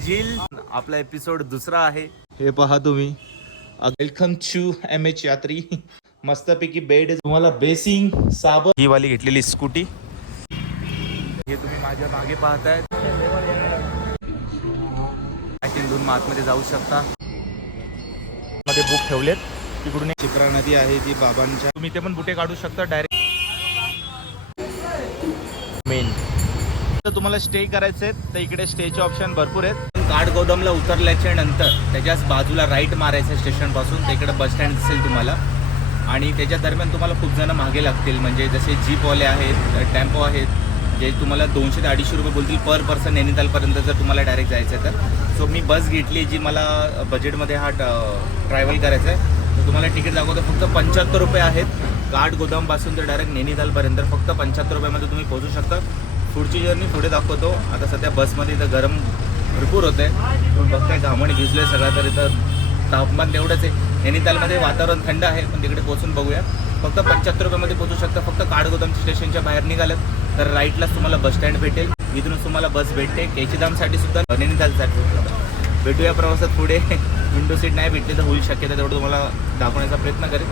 झील आपला एपिसोड दुसरा आहे. हे पहा तुम्ही. वेलकम टू एम एच यात्री. मस्तपैकी बेड तुम्हाला बेसिंग साबण. ही वाली घेतलेली स्कूटी हे तुम्ही माझ्या मागे पाहताय. दोन आतमध्ये जाऊ शकता. मध्ये बुक ठेवलेत. तिकडून चित्रा नदी आहे ती बाबांच्या. तुम्ही ते पण बुटे काढू शकता डायरेक्ट मेन तर तुम्हाला स्टे करायचे तर इकडे स्टेचे ऑप्शन भरपूर आहेत. गाड गोदामला उतरल्याच्या नंतर त्याच्याच बाजूला राईट मारायचं स्टेशनपासून. तिकडे बस स्टँड दिसेल तुम्हाला. आणि त्याच्या दरम्यान तुम्हाला खूप जणं मागे लागतील. म्हणजे जसे जीपवाले आहेत टेम्पो आहेत जे तुम्हाला दोनशे ते अडीचशे रुपये बोलतील पर पर्सन नैनितालपर्यंत जर तुम्हाला डायरेक्ट जायचं आहे तर. सो मी बस घेतली जी मला बजेटमध्ये हा ट्रॅव्हल करायचा आहे तर तुम्हाला तिकीट दाखवतो. फक्त पंच्याहत्तर रुपये आहेत. गाड गोदामपासून तर डायरेक्ट नैनितालपर्यंत फक्त पंच्याहत्तर रुपयामध्ये तुम्ही पोहोचू शकता. पुढची जर्नी पुढे दाखवतो. आता सध्या बसमध्ये इथं गरम भरपूर होते. पण बघताय घामण भिजलोय सगळा तर तापमान तेवढंच आहे. नैनितालमध्ये वातावरण थंड आहे पण तिकडे पोहोचून बघूया. फक्त पंच्याहत्तर रुपयामध्ये पोहोचू शकता. फक्त काडगोदाम स्टेशनच्या बाहेर निघालं तर राईटलाच तुम्हाला बस स्टँड भेटेल. इथूनच तुम्हाला बस भेटते. केचीधामसाठी सुद्धा नैनितालसाठी भेटूया प्रवासात पुढे. विंडो सीट नाही भेटली तर होईल शक्यता तेवढं तुम्हाला दाखवण्याचा प्रयत्न करेल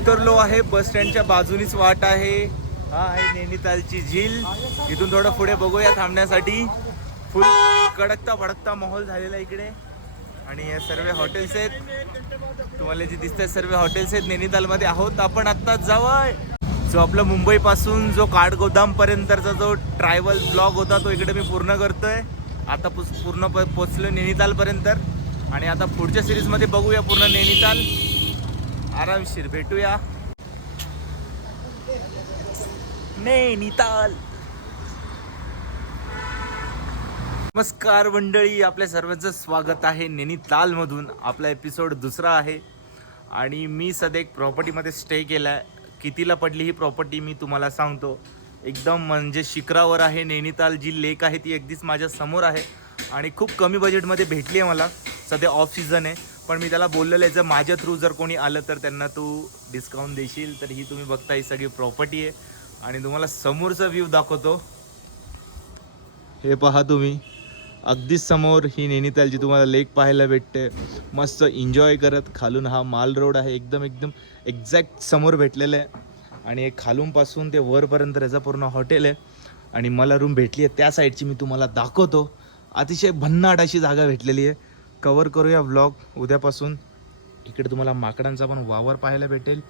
उतरलो आहे. बस स्टँडच्या बाजूनीच वाट आहे. हा आहे नैनितालची झील. इथून थोडं पुढे बघूया थांबण्यासाठी. फुल कडकता भडकता माहोल झालेला आहे इकडे. आणि या सर्व हॉटेल्स आहेत. तुम्हाला जे दिसत आहेत सर्व हॉटेल्स आहेत. नैनितालमध्ये आहोत. आपण आत्ता जवळ जो आपला मुंबईपासून जो काठगोदामपर्यंतचा जो ट्रॅव्हल ब्लॉग होता तो इकडे मी पूर्ण करतोय. आता पुस- पूर्ण प- पोचलो नैनितालपर्यंत. आणि आता पुढच्या सिरीजमध्ये बघूया पूर्ण नैनिताल. आरामशीर भेटूया. नैनिताल नमस्कार मंडळी आपल्या सर्वांचं स्वागत आहे नैनितालमधून आपला एपिसोड दुसरा आहे. आणि मी सध्या एक प्रॉपर्टीमध्ये स्टे केला आहे कितीला पडली ही प्रॉपर्टी मी तुम्हाला सांगतो. एकदम म्हणजे शिखरावर आहे नैनिताल जी लेक आहे ती अगदीच माझ्यासमोर आहे. आणि खूप कमी बजेटमध्ये भेटली आहे मला. सध्या ऑफ सीझन आहे. पण मी त्याला बोललेलं आहे जर माझ्या थ्रू जर कोणी आलं तर त्यांना तू डिस्काउंट देशील तर ही तुम्ही बघता ही सगळी प्रॉपर्टी आहे. आणि तुम्हाला समोरचा व्ह्यू दाखवतो. हे पहा तुम्ही. अगदीच समोर ही नैनितालची तुम्हाला लेक पाहायला भेटते. मस्त एन्जॉय करत. खालून हा माल रोड आहे. एकदम एकदम एक्झॅक्ट समोर भेटलेलं आहे. आणि हे खालूनपासून ते वरपर्यंत त्याचं पूर्ण हॉटेल आहे. आणि मला रूम भेटली आहे. त्या साईडची मी तुम्हाला दाखवतो. अतिशय भन्नाट अशी जागा भेटलेली आहे. कवर करूया व्लॉग. उद्यापासून इकडे तुम्हाला माकडांचा पण वावर पाहायला भेटेल.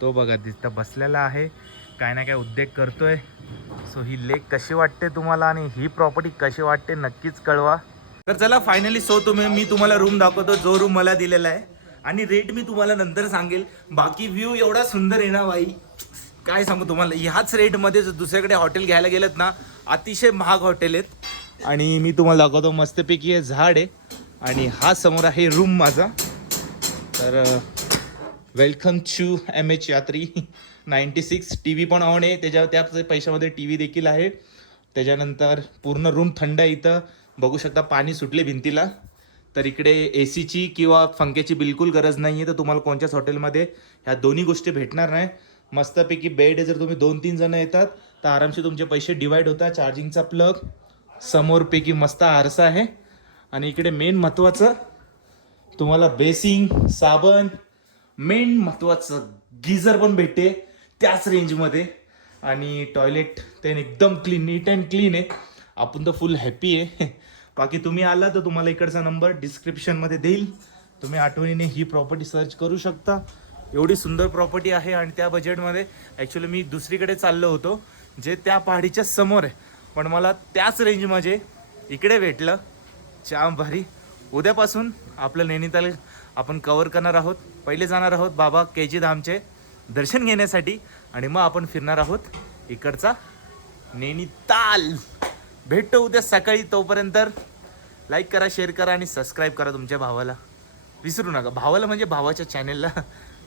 तो बघा तिथं बसलेला आहे. काय ना काय उद्योग करतोय. सो ही लेक कशी वाटते तुम्हाला आणि ही प्रॉपर्टी कशी वाटते नक्कीच कळवा. तर चला फायनली सो तुम्ही मी तुम्हाला रूम दाखवतो जो रूम मला दिलेला आहे. आणि रेट मी तुम्हाला नंतर सांगेल. बाकी व्ह्यू एवढा सुंदर आहे ना बाई. काय सांगू तुम्हाला? ह्याच रेटमध्ये जर दुसऱ्याकडे हॉटेल घ्यायला गेलेत ना अतिशय महाग हॉटेल आहेत. आणि मी तुम्हाला दाखवतो मस्तपैकी हे झाड आहे. आणि हा समोर आहे रूम माझा. तर welcome to M H Yatri ninety six T V पण ऑन आहे. त्याच्या त्याच पैशामध्ये टी व्ही देखील आहे. त्याच्यानंतर पूर्ण रूम थंड आहे इथं. बघू शकता पाणी सुटले भिंतीला. तर इकडे ए सीची किंवा पंख्याची बिलकुल गरज नाही आहे तर तुम्हाला कोणत्याच हॉटेलमध्ये ह्या दोन्ही गोष्टी भेटणार नाही. मस्तपैकी बेड जर तुम्ही दोन तीन जणं येतात तर आरामशी तुमचे पैसे डिवाईड होतात. चार्जिंगचा प्लग समोरपैकी मस्त आरसा आहे. आणि इकडे मेन महत्वाचं तुम्हाला बेसिंग साबण मेन महत्वाचं गिझर पण भेटते त्याच रेंजमध्ये आणि टॉयलेट ते एकदम क्लीन नीट अँड क्लीन आहे. आपण तर फुल हॅपी आहे. बाकी तुम्ही आला तर तुम्हाला इकडचा नंबर डिस्क्रिप्शनमध्ये देईल. तुम्ही आठवणीने ही प्रॉपर्टी सर्च करू शकता. एवढी सुंदर प्रॉपर्टी आहे आणि त्या बजेटमध्ये ॲक्च्युली मी दुसरीकडे चाललो होतो जे त्या पहाडीच्या समोर आहे. पण मला त्याच रेंजमध्ये इकडे भेटलं. जाम भारी. उद्यापासून आपलं नैनिताल आपण कवर करणार आहोत. पहिले जाणार आहोत बाबा केजी धामचे दर्शन घेण्यासाठी आणि मग आपण फिरणार आहोत इकडचा नैनिताल. भेटतो उद्या सकाळी तोपर्यंत. लाईक करा शेअर करा आणि सबस्क्राईब करा तुमच्या भावाला. विसरू नका. भावाला म्हणजे भावाच्या चॅनेलला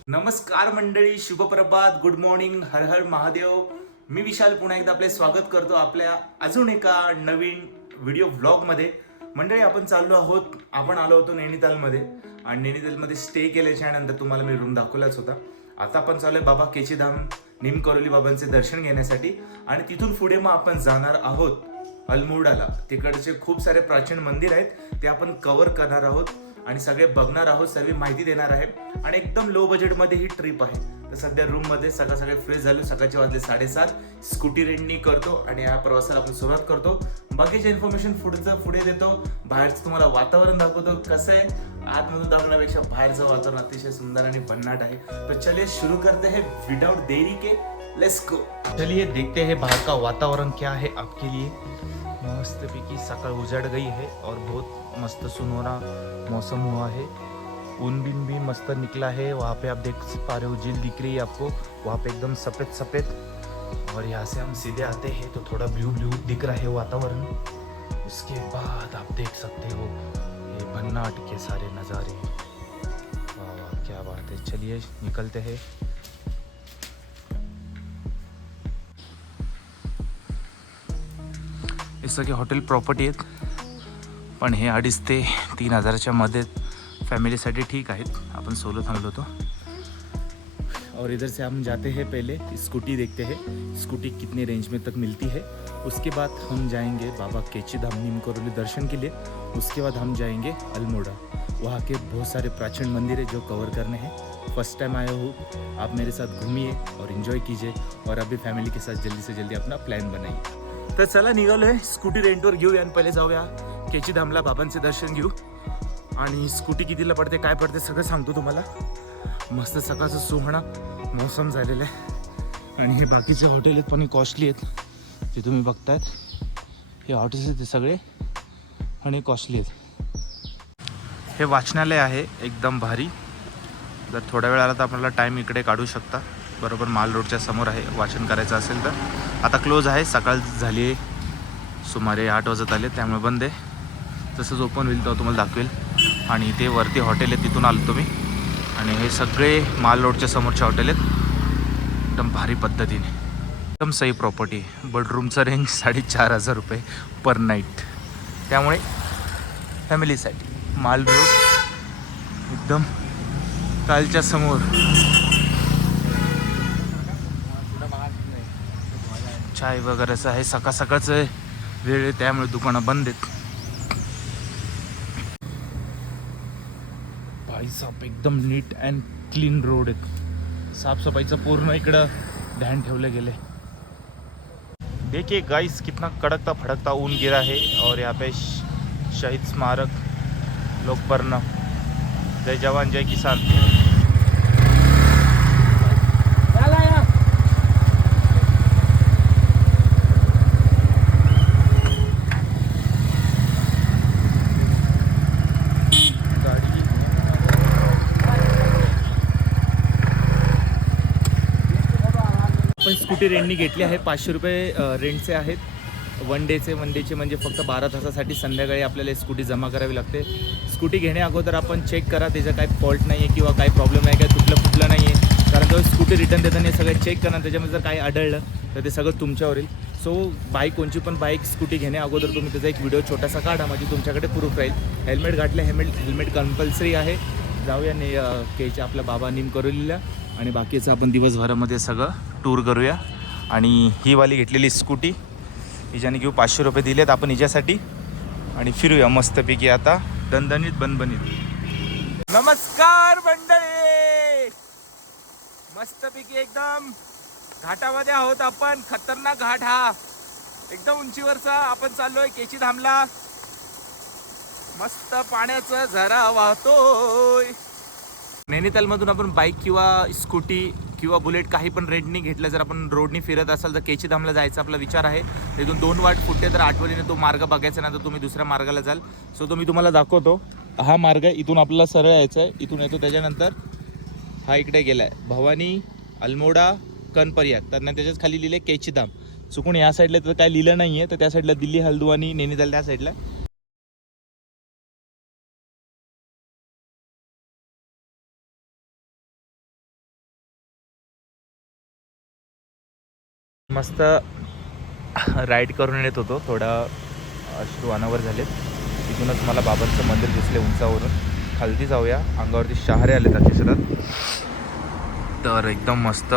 नमस्कार मंडळी शुभप्रभात गुड मॉर्निंग हर हर महादेव. मी विशाल पुन्हा एकदा आपले स्वागत करतो आपल्या अजून एका नवीन व्हिडिओ व्लॉगमध्ये मंडळी आपण चाललो आहोत. आपण आलो होतो नैनितालमध्ये. आणि नैनितालमध्ये स्टे केल्याच्यानंतर तुम्हाला मी रूम दाखवलाच होता. आता आपण चालू आहे बाबा केचीधाम निमकरोली बाबांचे दर्शन घेण्यासाठी. आणि तिथून पुढे मग आपण जाणार आहोत अल्मुडाला. तिकडचे खूप सारे प्राचीन मंदिर आहेत. ते आपण कवर करणार आहोत. आणि सगळे बघणार आहोत सर्व माहिती देणार आहे आणि एकदम लो बजेटमध्ये ही ट्रिप आहे. तर सध्या रूममध्ये सकाळ सगळे फ्रेश झालो सकाळचे वाजले साडेसात. स्कूटी रेंटनी करतो आणि या प्रवासाला आपण सुरुवात करतो. बाकीचे इन्फॉर्मेशन पुढचं पुढे देतो. बाहेरचं तुम्हाला वातावरण दाखवतो कसं आहे. आतमधून दाखवण्यापेक्षा बाहेरचं वातावरण अतिशय सुंदर आणि भन्नाट आहे. तर चलिए शुरू करते हे विदाउट देरी के. लेट्स गो चलिए देखते हैं बाहर का वातावरण क्या है आपके लिए. मस्त पैकी सकाळ उजाड़ गई है और बहुत मस्त सुनहरा मौसम हुआ है। ऊन बिन भी मस्त निकला है। वहाँ पे आप देख पा रहे हो, झील दिख रही है आपको। वहाँ पे एकदम सफ़ेद सफ़ेद। और यहाँ से हम सीधे आते हैं तो थोड़ा ब्लू ब्लू दिख रहा है वातावरण। उसके बाद आप देख सकते हो ये भन्नाट के सारे नज़ारे। वाह वाह, क्या बात है। चलिए निकलते हैं। इस तरह के होटल प्रॉपर्टी आहेत पण हे अडीच ते तीन हजाराच्या मध्ये फैमिलीसाठी ठीक आहेत. अपन सोलो थांबलो होतो. और इधर से हम जाते हैं पहले. स्कूटी देखते हैं. स्कूटी कितने रेंज में तक मिलती है. उसके बाद हम जाएंगे बाबा केची धाम नीम करोली दर्शन के लिए. उसके बाद हम जाएंगे अल्मोड़ा. वहाँ के बहुत सारे प्राचीन मंदिर है जो कवर करने हैं. फर्स्ट टाइम आया हूँ आप मेरे साथ घूमिए और इन्जॉय कीजिए और अभी फैमिली के साथ जल्दी से जल्दी अपना प्लान बनाइए. तर चला निघालो आहे स्कूटी रेंटवर घेऊया आणि पहिले जाऊया. केची धामला बाबांचे दर्शन घेऊ. आणि स्कूटी कितीला पडते काय पडते सगळं सांगतो तुम्हाला. मस्त सकाळचं सुहाणा मौसम झालेलं आहे. आणि हे बाकीचे हॉटेल आहेत पण हे कॉस्टली आहेत. ते तुम्ही बघतायत हे हॉटेल्स आहेत ते सगळे आणि कॉस्टली आहेत. हे वाचनालय आहे एकदम भारी. जर थोड्या वेळ आला तर आपल्याला टाईम इकडे काढू शकता. बरोबर माल रोडच्या समोर आहे वाचन करायचं असेल तर. आता क्लोज आहे. सकाळ झाली आहे सुमारे आठ वाजत आले त्यामुळे बंद आहे. तसंच ओपन होईल तेव्हा तुम्हाला दाखवेल. आणि ते वरती हॉटेल आहे तिथून आलो तुम्ही. आणि हे सगळे माल रोडच्या समोरचे हॉटेल आहेत. एकदम भारी पद्धतीने. एकदम सही प्रॉपर्टी आहे. बट रेंज साडेचार हजार रुपये पर नाईट त्यामुळे फॅमिलीसाठी माल रोड एकदम कालच्या समोर. चाय वगैरेचं आहे. सकाळ सकाळचं वेळ आहे त्यामुळे दुकानं बंद आहेत. भाई एकदम नीट अँड क्लीन रोड आहेत साफसफाईचं पूर्ण इकडं ध्यान ठेवलं गेले देखिए गाइस कितना कड़कता फड़कता ऊन गिरा है और यहाँ पे शहीद स्मारक लोकपर्ण। जय जवान जय किसान गाडी आपण स्कूटी रेंटनी घेतली आहे. पाचशे रुपये रेंटचे आहेत. वन डेचे वन डेचे म्हणजे फक्त बारा तासासाठी संध्याकाळी आपल्याला स्कूटी जमा करावी लागते. स्कूटी घेण्या अगोदर आपण चेक करा त्याचा काय फॉल्ट नाही आहे किंवा काही प्रॉब्लेम आहे काय तुटलं फुटलं नाही आहे कारण तो स्कूटी रिटर्न देताना सगळं चेक करा त्याच्यामध्ये जर काही आढळलं तर ते सगळं तुमच्यावर येईल. सो बाईक कोणची पण बाईक स्कूटी घेण्या अगोदर तुम्ही त्याचा एक व्हिडिओ छोटासा काढा म्हणजे तुमच्याकडे प्रूफ राहील. हेल्मेट घातलं हेल्मेट हेल्मेट कंपल्सरी आहे. जाऊया ने केच्या आपल्या बाबा निम करोलीला आणि बाकीचं आपण दिवसभरामध्ये सगळं टूर करूया. आणि ही वाली घेतलेली स्कूटी हिच्याने घेऊ पाचशे रुपये दिलेत आपण हिच्यासाठी. आणि फिरूया मस्तपैकी आता दणदणीत बनबनीत. नमस्कार मंडळी! मस्तपैकी एकदम घाटामध्ये आहोत आपण. खतरनाक घाट हा. एकदम उंचीवरचा आपण चाललोय केची धामला मस्त पाण्याचा झरा वाहतोय. नैनितालमधून आपण बाईक किंवा स्कूटी किंवा बुलेट काही पण रेंटनी घेतलं जर आपण रोडनी फिरत असाल तर केचीधामला जायचा आपला विचार आहे. तिथून दोन वाट फुटते तर आठवणीने तो मार्ग बघायचा नाही तर तुम्ही दुसऱ्या मार्गाला जाल. सो तो मी तुम्हाला दाखवतो. हा मार्ग आहे इथून आपल्याला सरळ यायचा आहे. इथून येतो त्याच्यानंतर हा इकडे गेलाय. भवानी अल्मोडा कनपर्यात त्यांना त्याच्याच खाली लिहिले केचीधाम. चुकून या साईडला तर काय लिहिलं नाही आहे तर त्या साईडला दिल्ली हल्द्वानी नैनिताल त्या साईडला मस्त राईड करून येत होतो. थोडा अश्रू अनावर झालेत. तिथूनच मला बाबांचं मंदिर दिसले उंचावरून. खालती जाऊया. अंगावरती शहारे आले अतिशरात तर एकदम मस्त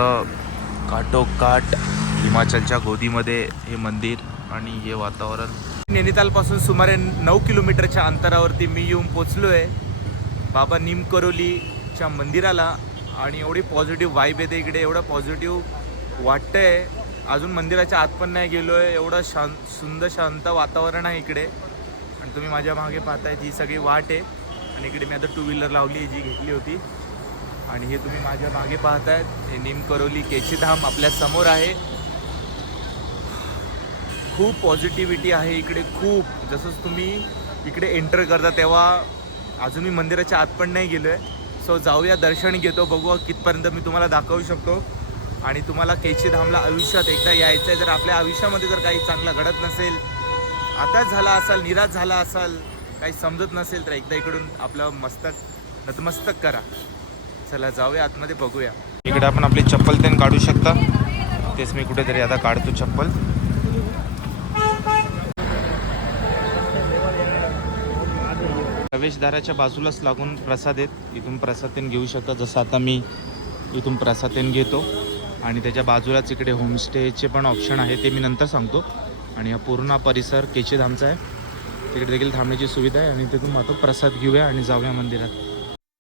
काटोकाट हिमाचलच्या गोदीमध्ये हे मंदिर आणि हे वातावरण. नैनितालपासून सुमारे नऊ किलोमीटरच्या अंतरावरती मी येऊन पोचलो आहे बाबा निमकरोलीच्या मंदिराला आणि एवढी पॉझिटिव्ह वाईब येते इकडे. एवढं पॉझिटिव्ह वाटतंय. अजून मंदिराच्या आत पण नाही गेलो आहे एवढं शांत सुंदर शांत वातावरण आहे इकडे. आणि तुम्ही माझ्या मागे पाहताय ही सगळी वाट आहे. आणि इकडे मी आता टू व्हीलर लावली जी घेतली होती. आणि हे तुम्ही माझ्या मागे पाहतायत हे निमकरोली केशीधाम आपल्यासमोर आहे. खूप पॉझिटिव्हिटी आहे इकडे खूप. जसंच तुम्ही इकडे एंटर करता तेव्हा अजून मी मंदिराच्या आत पण नाही गेलो आहे सो जाऊया दर्शन घेतो बघू कितपर्यंत मी तुम्हाला दाखवू शकतो. आणि तुम्हाला केची धामला आयुष्यात एकदा यायचं आहे जर आपल्या आयुष्यामध्ये जर काही चांगलं घडत नसेल आताच झाला असाल निराश झाला असाल काही समजत नसेल तर एकदा इकडून आपलं मस्तक नतमस्तक करा. चला जाऊया आतमध्ये बघूया. इकडे आपण आपली चप्पल तेन काढू शकता. तेच मी कुठेतरी आता काढतो चप्पल. प्रवेशद्वाराच्या बाजूलाच लागून प्रसाद आहेत. इथून प्रसाद घेऊ शकता. जसं आता मी इथून प्रसाद घेतो. आणि त्याच्या बाजूलाच इकडे होमस्टेचे पण ऑप्शन आहे ते मी नंतर सांगतो. आणि हा पूर्ण परिसर केचेधामचा आहे. तिकडे देखील थांबण्याची सुविधा आहे आणि तिथून मात्र प्रसाद घेऊया आणि जाऊया मंदिरात.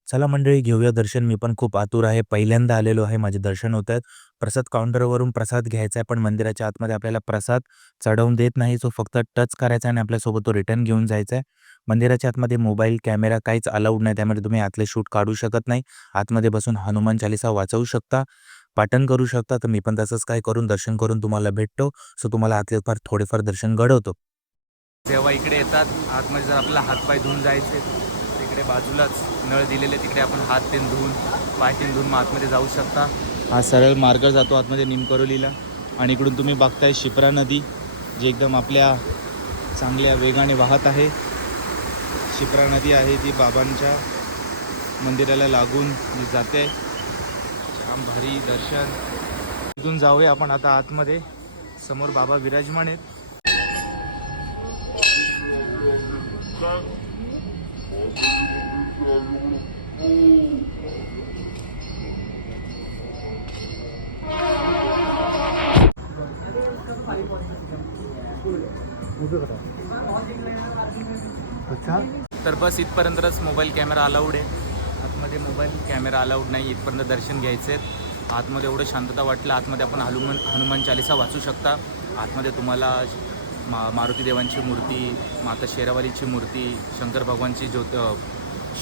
चला मंडळी घेऊया दर्शन. मी पण खूप आतुर आहे. पहिल्यांदा आलेलो आहे. माझे दर्शन होत आहेत. प्रसाद काउंटरवरून प्रसाद घ्यायचा आहे पण मंदिराच्या आतमध्ये आपल्याला प्रसाद चढवून देत नाही. जो फक्त टच करायचा आहे आणि आपल्यासोबत तो रिटर्न घेऊन जायचा आहे. मंदिराच्या आतमध्ये मोबाईल कॅमेरा काहीच अलाउड नाही. त्यामुळे तुम्ही आतले शूट काढू शकत नाही. आतमध्ये बसून हनुमान चालिसा वाचवू शकता. पाठन करू शकता. तर मी पण तसंच काय करून दर्शन करून तुम्हाला भेटतो. सो तुम्हाला आतले फार थोडेफार दर्शन घडवतो. जेव्हा इकडे येतात आतमध्ये जर आपला हातपाय धुवून जायचे तिकडे बाजूलाच नळ दिलेले तिकडे आपण हात तेन धुवून पाय तेन धुवून मग आतमध्ये जाऊ शकता. हा सरळ मार्ग जातो आतमध्ये निमकरोलीला. आणि इकडून तुम्ही बघताय शिप्रा नदी जी एकदम आपल्या चांगल्या वेगाने वाहत आहे. शिप्रा नदी आहे ती बाबांच्या मंदिराला लागून जी जाते. छान भारी दर्शन. तिथून जाऊया आपण आता आतमध्ये. समोर बाबा विराजमान आहेत. तर बस इथपर्यंतच मोबाईल कॅमेरा अलाउड आहे. आतमध्ये मोबाईल कॅमेरा अलाउड नाही इथपर्यंत दर्शन घ्यायचे आहेत. आतमध्ये एवढं शांतता वाटलं आतमध्ये आपण हनुमान हनुमान चालिसा वाचू शकता. आतमध्ये तुम्हाला मा मारुती देवांची मूर्ती माता शेरावालीची मूर्ती शंकर भगवानची ज्योत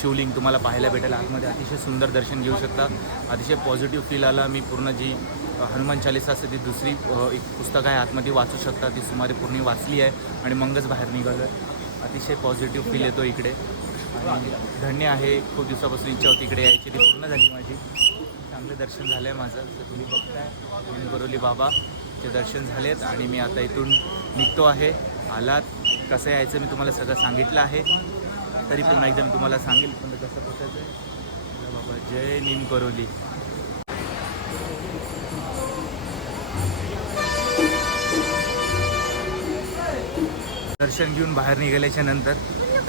शिवलिंग तुम्हाला पाहायला भेटेल. आतमध्ये अतिशय सुंदर दर्शन घेऊ शकता. अतिशय पॉझिटिव्ह फील आला मी पूर्ण जी हनुमान चालिसा असते ती दुसरी एक पुस्तक आहे आतमध्ये वाचू शकता. ती सुमारे पूर्ण वाचली आहे आणि मगच बाहेर निघालं अतिशय पॉझिटिव्ह फील येतो इकडे. धन्य आहे. खूप दिवसापासून इच्छा होती इकडे यायची. ती पूर्ण झाली माझी. चांगलं दर्शन झालं आहे माझं. तर तुम्ही बघताय. बरोली बाबाचे दर्शन झालेत आणि मी आता इथून निघतो आहे. आलात. कसं यायचं मी तुम्हाला सगळं सांगितलं आहे. तरी पुन्हा एकदा मी तुम्हाला सांगेल पण कसं पोचायचं आहे. बाबा जय नीम करोली दर्शन घेऊन बाहेर निघाल्याच्या नंतर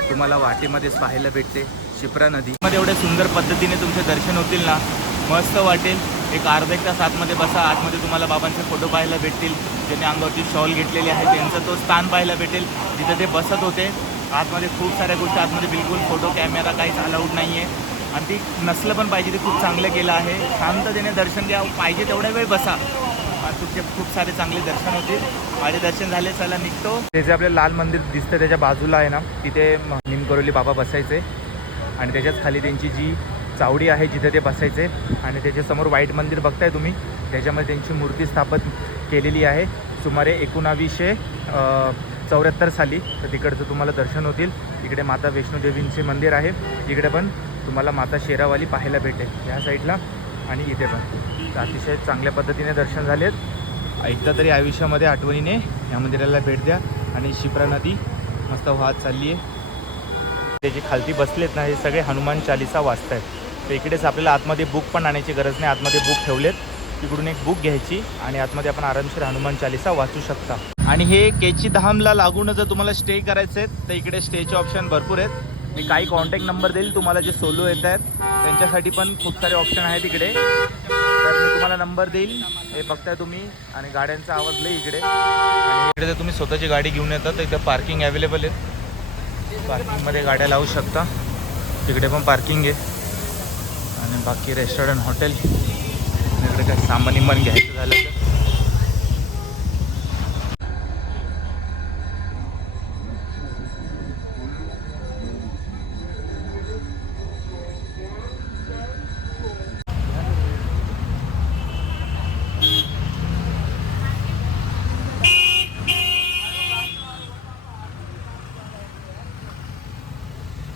तुम्हाला वाटेमध्येच पाहायला भेटते. शिप्रा नदी. मध्ये एवढ्या सुंदर पद्धतीने तुमचे दर्शन होतील ना मस्त वाटेल. एक अर्धा एक तास आतमध्ये बसा आतमध्ये तुम्हाला बाबांचे फोटो पाहायला भेटतील. ज्यांनी अंगावरची शॉल घेतलेली आहे त्यांचं तो स्थान पाहायला भेटेल. जिथे ते बसत होते आतमध्ये खूप साऱ्या गोष्टी आतमध्ये बिलकुल फोटो कॅमेरा काहीच अलाउड नाही आहे आणि ती नसलं पण पाहिजे ते खूप चांगलं केलं आहे. शांततेने दर्शन घ्या पाहिजे तेवढ्या वेळ बसा. नागपूरचे खूप सारे चांगले दर्शन होतील. माझे दर्शन झाले चला निघतो. ते जे आपले लाल मंदिर दिसतं त्याच्या बाजूला आहे ना तिथे निमकरोली बाबा बसायचे. आणि त्याच्याच खाली त्यांची जी चावडी आहे जिथे ते बसायचे. आणि त्याच्यासमोर वाईट मंदिर बघताय तुम्ही त्याच्यामध्ये त्यांची मूर्ती स्थापन केलेली आहे. सुमारे एकोणावीसशे चौऱ्याहत्तर साली. तर तिकडचं तुम्हाला दर्शन होतील. इकडे माता वैष्णोदेवींचे मंदिर आहे. इकडे पण तुम्हाला माता शेरावाली पाहायला भेटेल. ह्या साईडला आणि इथे पण. अतिशय चांगल्या पद्धतीने दर्शन झालेत. एकदा तरी आयुष्यामध्ये आठवणीने या मंदिराला भेट द्या आणि शिप्रा नदी मस्त वाहत चालली आहे. ते जे खालती बसलेत ना हे सगळे हनुमान चालिसा वाचत आहेत तर इकडेच आपल्याला आतमध्ये बुक पण आणायची गरज नाही. आतमध्ये बुक ठेवलेत. तिकडून एक बुक घ्यायची आणि आतमध्ये आपण आरामशीर हनुमान चालिसा वाचू शकता. आणि हे केची धामला लागून जर तुम्हाला स्टे करायचे आहेत तर इकडे स्टेचे ऑप्शन भरपूर आहेत. मी काही कॉन्टॅक्ट नंबर देईल तुम्हाला जे सोलो येत आहेत त्यांच्यासाठी पण खूप सारे ऑप्शन आहेत इकडे. तर मी तुम्हाला नंबर देईल. हे बघताय तुम्ही. आणि गाड्यांचा आवाज लई इकडे. आणि इकडे जर तुम्ही स्वतःची गाडी घेऊन येतात तर इथं पार्किंग अवेलेबल आहे. पार्किंगमध्ये गाड्या लावू शकता. तिकडे पण पार्किंग आहे. आणि बाकी रेस्टॉरंट हॉटेल इकडे काय सामान इमान घ्यायचं झालं तर.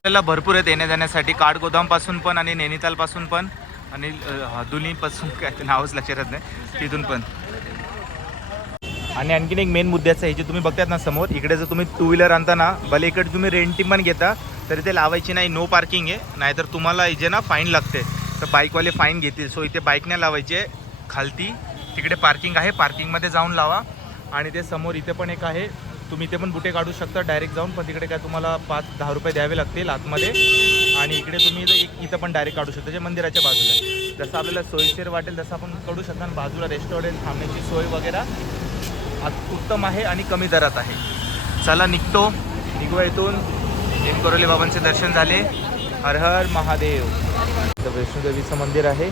आपल्याला भरपूर आहेत येण्या जाण्यासाठी काठगोदामपासून पण आणि नैनितालपासून पण. आणि दोन्हीपासून काय ते नावच लक्षात येत नाही. तिथून पण. आणि आणखीन एक मेन मुद्द्याचं आहे जे तुम्ही बघतात ना समोर इकडे जर तुम्ही टू व्हीलर आणता ना भले इकडे तुम्ही रेंटी पण घेता तरी ते लावायची नाही नो पार्किंग आहे. नाहीतर तुम्हाला इथे ना फाईन लागते. तर बाईकवाले फाईन घेतील. सो इथे बाईक नाही लावायची आहे. खालती तिकडे पार्किंग आहे. पार्किंगमध्ये जाऊन लावा. आणि ते समोर इथे पण एक आहे. तुम्ही इथे पण बुटे काढू शकता डायरेक्ट जाऊन पण तिकडे काय तुम्हाला पाच दहा रुपये द्यावे लागतील आतमध्ये. आणि इकडे तुम्ही इथं एक इथं पण डायरेक्ट काढू शकता जे मंदिराच्या बाजूला आहे. जसं आपल्याला सोयीशीर वाटेल तसं आपण काढू शकता. आणि बाजूला रेस्टॉरंट थांबण्याची सोय वगैरे उत्तम आहे आणि कमी दरात आहे. चला निघतो. निघूया इथून. करोले बाबांचे दर्शन झाले. हर हर महादेव. इथं वैष्णोदेवीचं मंदिर आहे.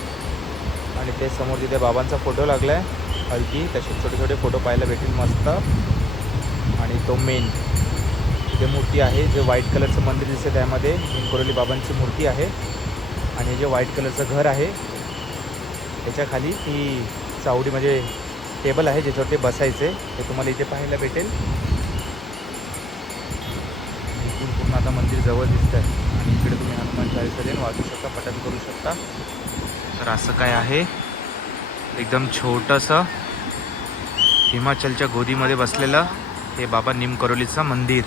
आणि ते समोर तिथे बाबांचा फोटो लागला आहे हलकी तसे छोटे छोटे फोटो पाहायला भेटेल मस्त. आणि तो मेन जे मूर्ती आहे जे व्हाईट कलरचं मंदिर दिसतं त्यामध्ये इंकोरोली बाबांची मूर्ती आहे. आणि जे व्हाईट कलरचं घर आहे त्याच्याखाली ती चावडी म्हणजे टेबल आहे ज्याच्यावर ते बसायचे ते तुम्हाला इथे पाहायला भेटेल. इथून पूर्ण आता मंदिर जवळ दिसत आहे आणि इकडे तुम्ही हनुमान चाळीसा वाचू शकता पठण करू शकता. तर असं काय आहे? एकदम छोटंसं हिमाचलच्या गोदीमध्ये बसलेलं हे बाबा निमकरोलीचं मंदिर.